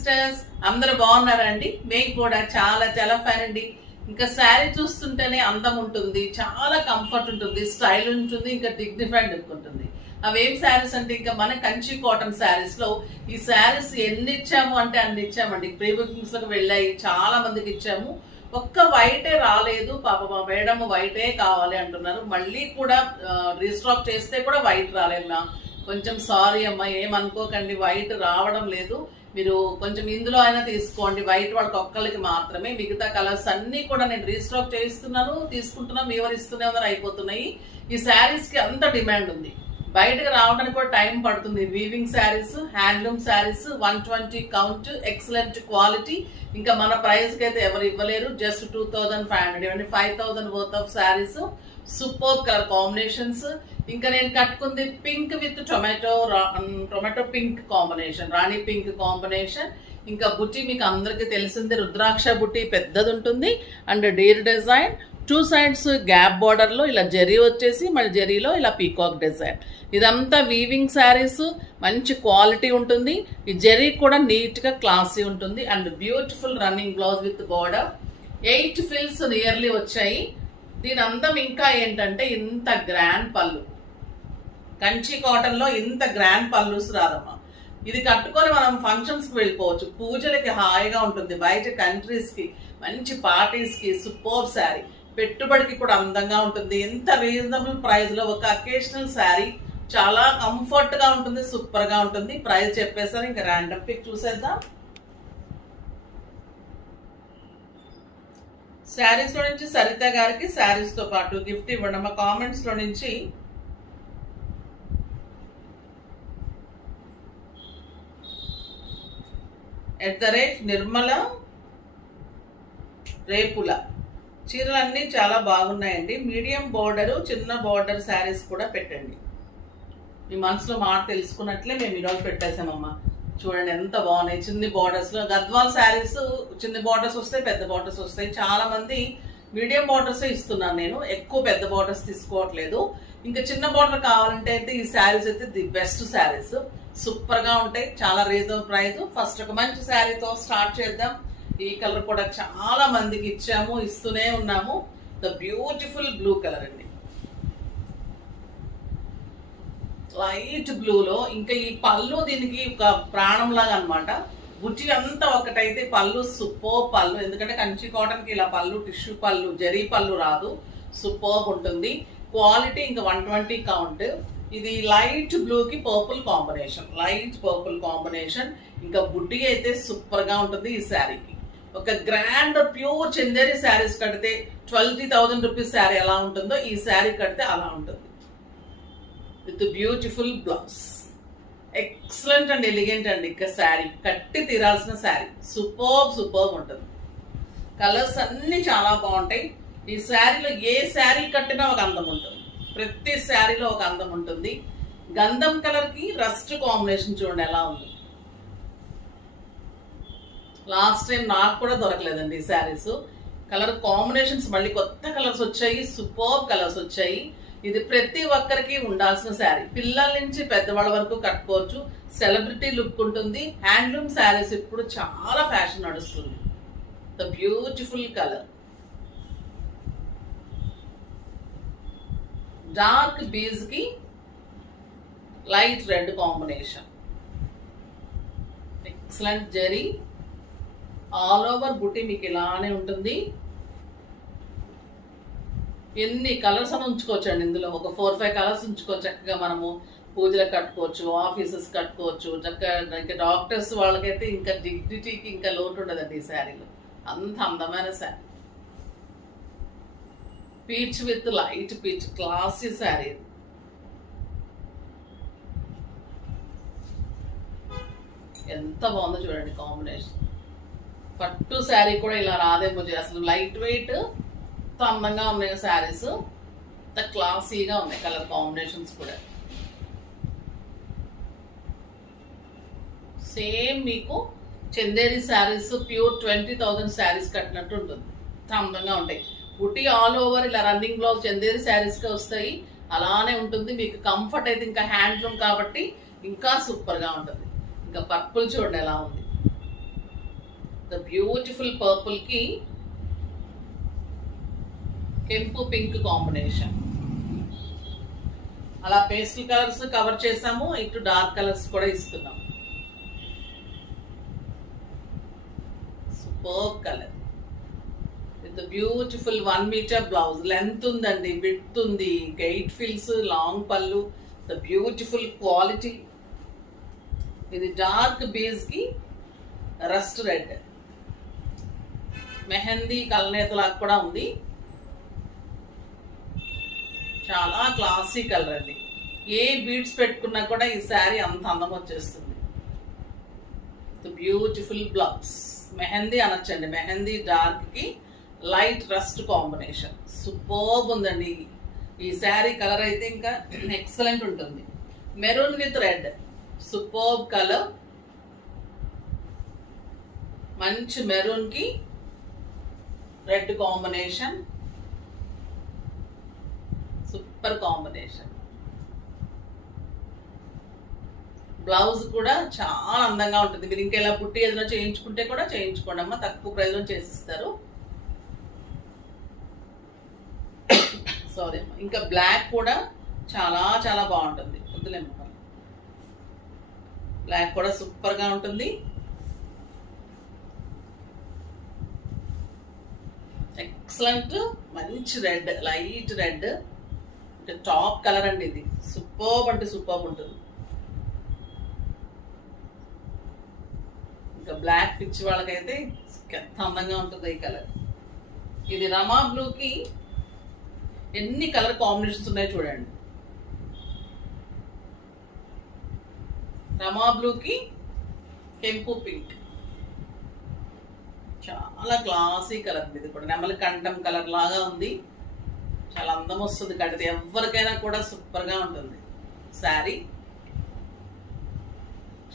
Sisters, అందరూ బాగున్నారండి? మేము కూడా చాలా చాలా ఫ్యాన్ అండి. ఇంకా శారీ చూస్తుంటేనే అందం ఉంటుంది, చాలా కంఫర్ట్ ఉంటుంది, స్టైల్ ఉంటుంది, ఇంకా డిగ్నిఫైడ్ లుక్ ఉంటుంది. అవేం శారీస్ అంటే ఇంకా మన కంచి కాటన్ శారీస్ లో ఈ శారీస్ ఎన్ని ఇచ్చాము అంటే అన్ని ఇచ్చామండి. ప్రీ బుకింగ్స్ లకు వెళ్ళాయి, చాలా మందికి ఇచ్చాము. ఒక్క వైటే రాలేదు. పాప మా మేడం వైటే కావాలి అంటున్నారు. మళ్ళీ కూడా రీస్టాక్ చేస్తే కూడా వైట్ రాలేదు. కొంచెం సారీ అమ్మా, ఏమనుకోకండి, వైట్ రావడం లేదు. మీరు కొంచెం ఇందులో అయినా తీసుకోండి. వైట్ వాళ్ళకి ఒక్కళ్ళకి మాత్రమే, మిగతా కలర్స్ అన్ని కూడా నేను రీస్టాక్ చేయిస్తున్నాను, తీసుకుంటున్నాను, వివరిస్తూనే ఉన్నారు, అయిపోతున్నాయి. ఈ శారీస్ కి అంత డిమాండ్ ఉంది. బయటకు రావడానికి కూడా టైం పడుతుంది. Weaving saris, handloom saris, 120 count, excellent quality. ఇంకా మన ప్రైస్ కి అయితే ఎవరు ఇవ్వలేరు. జస్ట్ 2500 ఇవ్వండి. 5000 worth of saris, super colour combinations. ఇంకా నేను కట్టుకుంది pink with tomato pink combination, Rani pink combination. ఇంకా బుట్టి మీకు అందరికి తెలిసిందే, రుద్రాక్ష బుట్టి పెద్దది ఉంటుంది and Deere design. 2 sides gap border లో ఇలా జరీ వచ్చేసి, మళ్ళీ జరీలో ఇలా పీకాక్ డిజైన్. ఇదంతా వీవింగ్ శారీస్, మంచి క్వాలిటీ ఉంటుంది. ఈ జరీ కూడా నీట్ గా క్లాసీ ఉంటుంది and beautiful running blouse with border. 8 fills nearly వచ్చాయి. దీని అందం ఇంకా ఏంటంటే ఇంత గ్రాండ్ పళ్ళు. కంచి కాటన్ లో ఇంత గ్రాండ్ పళ్ళుస్ రాదమ్మా. ఇది కట్టుకొని మనం ఫంక్షన్స్ కి వెళ్ళిపోవచ్చు, పూజలకి హాయిగా ఉంటుంది. బయట కంట్రీస్ కి, మంచి పార్టీస్ కి సూపర్ శారీ. పెట్టుబడికి కూడా అందంగా ఉంటుంది. ఎంత రీజనబుల్ ప్రైస్ లో ఒక అకేషనల్ శారీ, చాలా కంఫర్ట్ గా ఉంటుంది, సూపర్ గా ఉంటుంది. ప్రైస్ చెప్పేసారు, ఇంకా ర్యాండమ్ పిక్ చూసేద్దాం. శారీస్ లో నుంచి సరిత గారికి శారీస్ తో పాటు గిఫ్ట్ ఇవ్వండి. మా కామెంట్స్ లో నుంచి @నిర్మల రేపుల చీరలన్నీ చాలా బాగున్నాయండి. మీడియం బోర్డరు, చిన్న బోర్డర్ శారీస్ కూడా పెట్టండి. మీ మనసులో మాట తెలుసుకున్నట్లే మేము ఈరోజు పెట్టేసామమ్మా. చూడండి ఎంత బాగున్నాయి. చిన్ని బార్డర్స్ లో గద్వాల్ శారీస్, చిన్న బార్డర్స్ వస్తాయి, పెద్ద బార్డర్స్ వస్తాయి. చాలా మంది మీడియం బార్డర్స్ ఇస్తున్నాను నేను, ఎక్కువ పెద్ద బార్డర్స్ తీసుకోవట్లేదు. ఇంకా చిన్న బార్డర్ కావాలంటే అయితే ఈ శారీస్ అయితే ది బెస్ట్ శారీస్, సూపర్ గా ఉంటాయి, చాలా రీజనబుల్ ప్రైస్. ఫస్ట్ ఒక మంచి శారీతో స్టార్ట్ చేద్దాం. ఈ కలర్ కూడా చాలా మందికి ఇచ్చాము, ఇస్తూనే ఉన్నాము. ద బ్యూటిఫుల్ బ్లూ కలర్ అండి, లైట్ బ్లూలో. ఇంకా ఈ పళ్ళు దీనికి ఒక ప్రాణం లాగా అనమాట. బుట్టి అంతా ఒకటైతే పళ్ళు సూపర్ పళ్ళు, ఎందుకంటే కంచి కాటన్ కి ఇలా పళ్ళు, టిష్యూ పళ్ళు, జరీ పళ్ళు రాదు, సూపర్ ఉంటుంది. క్వాలిటీ ఇంకా 120 కౌంట్. ఇది లైట్ బ్లూ కి purple combination, light purple combination. ఇంకా బుట్టి అయితే సూపర్ గా ఉంటుంది. ఈ శారీకి ఒక గ్రాండ్ ప్యూర్ చందేరి శారీస్ కడితే 20,000 రూపీస్ శారీ ఎలా ఉంటుందో ఈ శారీ కడితే అలా ఉంటుంది. With beautiful blouse, excellent and elegant అండి. ఇంకా శారీ కట్టి తీరాల్సిన శారీ, సూపర్ ఉంటుంది. కలర్స్ అన్ని చాలా బాగుంటాయి. ఈ శారీలో ఏ శారీ కట్టినా ఒక అందం ఉంటుంది, ప్రతి శారీలో ఒక అందం ఉంటుంది. గంధం కలర్ కి రస్ట్ కాంబినేషన్ చూడండి ఎలా ఉంది. లాస్ట్ టైం నాకు కూడా దొరకలేదండి ఈ శారీస్. కలర్ కాంబినేషన్స్ మళ్ళీ కొత్త కలర్స్ వచ్చాయి, సూపర్ కలర్స్ వచ్చాయి. ఇది ప్రతి ఒక్కరికి ఉండాల్సిన శారీ, పిల్లల నుంచి పెద్దవాళ్ళ వరకు కట్టుకోవచ్చు. సెలబ్రిటీ లుక్ ఉంటుంది. హ్యాండ్లూమ్ శారీస్ ఇప్పుడు చాలా ఫ్యాషన్ నడుస్తుంది. The beautiful colour, dark beige కి light red combination, excellent zari. All over బుట్టి మీకు ఇలానే ఉంటుంది. ఎన్ని కలర్స్ అని ఉంచుకోవచ్చండి ఇందులో, ఒక 4-5 కలర్స్ ఉంచుకోవచ్చు. చక్కగా మనము పూజలకు కట్టుకోవచ్చు, ఆఫీసెస్ కట్టుకోవచ్చు చక్కగా. ఇంకా డాక్టర్స్ వాళ్ళకైతే ఇంకా డిగ్నిటీకి ఇంకా లోటు ఉండదండి ఈ శారీలో, అంత అందమైన sari. Peach with light peach, classy sari. ఎంత బాగుందో చూడండి కాంబినేషన్. పట్టు శారీ కూడా ఇలా రాదేమో, అసలు లైట్ వెయిట్, అందంగా ఉన్నాయి శారీస్, క్లాసీగా ఉన్నాయి కలర్ కాంబినేషన్స్ కూడా. సేమ్ మీకు చందేరి శారీస్ ప్యూర్ 20,000 శారీస్ కట్టినట్టు ఉంటుంది, అందంగా ఉంటాయి. బుట్టి ఆల్ ఓవర్ ఇలా రన్నింగ్ బ్లౌజ్ చందేరి శారీస్ గా వస్తాయి, అలానే ఉంటుంది. మీకు కంఫర్ట్ అయితే ఇంకా హ్యాండ్లూమ్ కాబట్టి ఇంకా సూపర్ గా ఉంటుంది. ఇంకా పర్పుల్ చూడండి ఎలా ఉంది, ద బ్యూటిఫుల్ పర్పుల్ కి కెంపు పింక్ కాంబినేషన్. అలా పేస్టల్ కలర్స్ కవర్ చేసాము, ఇటు డార్క్ కలర్స్ కూడా ఇస్తున్నాం. Super colour with beautiful 1 metre blouse. Length ఉందండి, విడ్త్ ఉంది, గైట్ ఫిల్స్, లాంగ్ పళ్ళు, ద బ్యూటిఫుల్ క్వాలిటీ. ఇది డార్క్ బేస్ కి రస్ట్ రెడ్, మెహందీ కలనేతలాగా కూడా ఉంది. చాలా క్లాసీ కలర్ అండి. ఏ బీడ్స్ పెట్టుకున్నా కూడా ఈ శారీ అంత అందం వచ్చేస్తుంది. బ్యూటిఫుల్ బ్లౌజ్, మెహందీ అనొచ్చండి, మెహందీ డార్క్ కి లైట్ రస్ట్ కాంబినేషన్. సూపర్బ్ ఉందండి ఈ శారీ. కలర్ అయితే ఇంకా ఎక్సలెంట్ ఉంటుంది. Maroon with red, superb colour. మంచి మెరూన్ కి red combination, super combination. Blouse కూడా చాలా అందంగా ఉంటుంది. మీరు ఇంకా ఇలా పుట్టి ఏదైనా చేయించుకుంటే కూడా చేయించుకోండి అమ్మా, తక్కువ ప్రైస్ లో చేసిస్తారు. సారీ అమ్మా. ఇంకా బ్లాక్ కూడా చాలా చాలా బాగుంటుంది. వద్దులేమ్మా, బ్లాక్ కూడా సూపర్ గా ఉంటుంది. ఎక్సలెంట్ మంచి red, light red, top colour అండి. ఇది సూపర్బ్ అంటే సూపర్బ్ ఉంటుంది. ఇంకా బ్లాక్ పిచ్చి వాళ్ళకైతే ఎంత అందంగా ఉంటుంది ఈ కలర్. ఇది రమా బ్లూకి ఎన్ని కలర్ కాంబినేషన్స్ ఉన్నాయో చూడండి. రమా బ్లూకి కెంపు పింక్, చాలా క్లాసీ కలర్. ఇది కూడా నెమలి కంఠం కలర్ లాగా ఉంది. చాలా అందం వస్తుంది కడితే, ఎవరికైనా కూడా సూపర్ గా ఉంటుంది శారీ.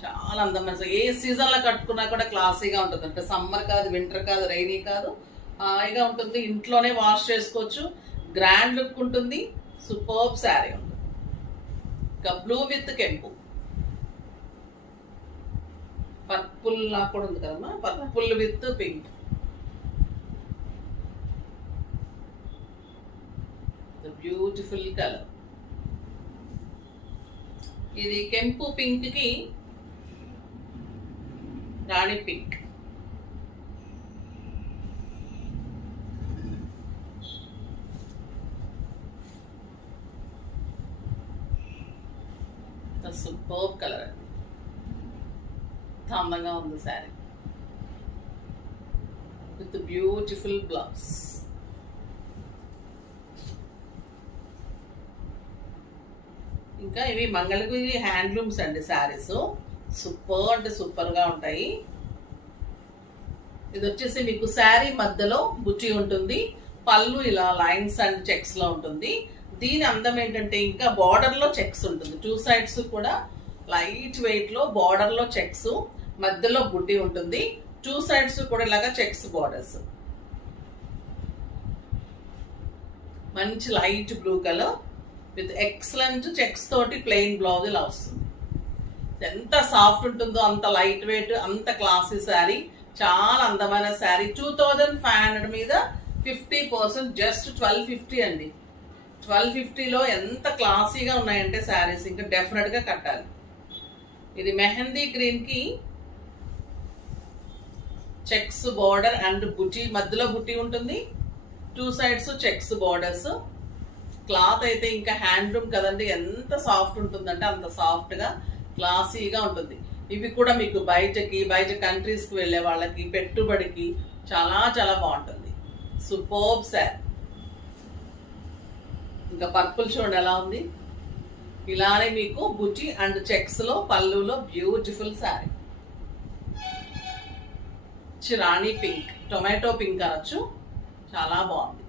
చాలా అందం, ఏ సీజన్ లో కట్టుకున్నా కూడా క్లాసీగా ఉంటుంది. అంటే సమ్మర్ కాదు, వింటర్ కాదు, రైనీ కాదు, హాయిగా ఉంటుంది. ఇంట్లోనే వాష్ చేసుకోవచ్చు, గ్రాండ్ లుక్ ఉంటుంది. సూపర్బ్ శారీ ఉంటుంది. ఇంకా బ్లూ విత్ కెంపు, పర్పుల్ నాకు కూడా ఉంది కదమ్మా, purple with pink. Beautiful colour. ఇది కెంపు పింక్ కి రాణి పింక్. సూపర్ కలర్, అందంగా ఉంది శారీ విత్ బ్యూటిఫుల్ బ్లౌజ్. ఇంకా ఇవి మంగళగిరి హ్యాండ్లూమ్స్ అండి శారీస్. సూపర్ అంటే సూపర్ గా ఉంటాయి. ఇది వచ్చేసి మీకు శారీ మధ్యలో బుట్టి ఉంటుంది, పళ్ళు ఇలా లైన్స్ అండ్ చెక్స్ లో ఉంటుంది. దీని అందం ఏంటంటే ఇంకా బార్డర్ లో చెక్స్ ఉంటుంది. 2 సైడ్స్ కూడా లైట్ వెయిట్ లో బార్డర్ లో చెక్స్, మధ్యలో బుట్టి ఉంటుంది. 2 సైడ్స్ కూడా ఇలాగా చెక్స్ బార్డర్స్. మంచి light blue colour with excellent checks తోటి ప్లెయిన్ బ్లౌజ్ ఇలా వస్తుంది. ఎంత సాఫ్ట్ ఉంటుందో అంత లైట్ వెయిట్, అంత క్లాసీ శారీ. చాలా అందమైన శారీ. 2500 మీద 50%, జస్ట్ 1250 అండి. 1250లో ఎంత క్లాసీగా ఉన్నాయంటే శారీస్, ఇంకా డెఫినెట్ గా కట్టాలి. ఇది మెహందీ గ్రీన్ కి చెక్స్ బార్డర్ అండ్ బుటీ, మధ్యలో బుటీ ఉంటుంది. 2 సైడ్స్ చెక్స్ బార్డర్స్. క్లాత్ అయితే ఇంకా హ్యాండ్లూమ్ కదండి, ఎంత సాఫ్ట్ ఉంటుందంటే అంత సాఫ్ట్ గా క్లాసీగా ఉంటుంది. ఇవి కూడా మీకు బయట కంట్రీస్ కి వెళ్ళే వాళ్ళకి, పెట్టుబడికి చాలా చాలా బాగుంటుంది. సూపర్బ్ శారీ. ఇంకా పర్పుల్ చూడండి ఎలా ఉంది. ఇలానే మీకు బుటీ అండ్ చెక్స్ లో, పళ్ళులో బ్యూటిఫుల్ శారీ. రాణి పింక్, టొమాటో పింక్ అనొచ్చు, చాలా బాగుంది.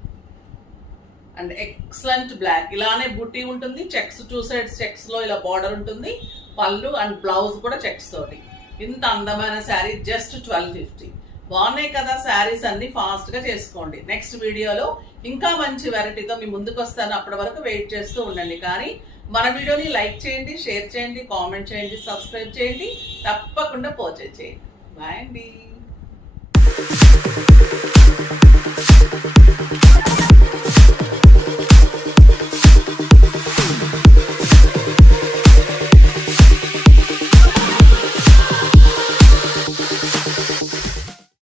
And excellent black. ఇలానే బుట్టి ఉంటుంది, చెక్స్ 2 సైడ్స్ చెక్స్ లో ఇలా బార్డర్ ఉంటుంది. పళ్ళు అండ్ బ్లౌజ్ కూడా చెక్స్ తోటి. ఇంత అందమైన శారీ జస్ట్ 1250. బాగున్నాయి కదా శారీస్ అన్ని. ఫాస్ట్ గా చేసుకోండి. నెక్స్ట్ వీడియోలో ఇంకా మంచి వెరైటీతో మీ ముందుకు వస్తాను. అప్పటి వరకు వెయిట్ చేస్తూ ఉండండి. కానీ మన వీడియోని లైక్ చేయండి, షేర్ చేయండి, కామెంట్ చేయండి, సబ్స్క్రైబ్ చేయండి, తప్పకుండా పర్చేజ్ చేయండి. బాయ్ అండి.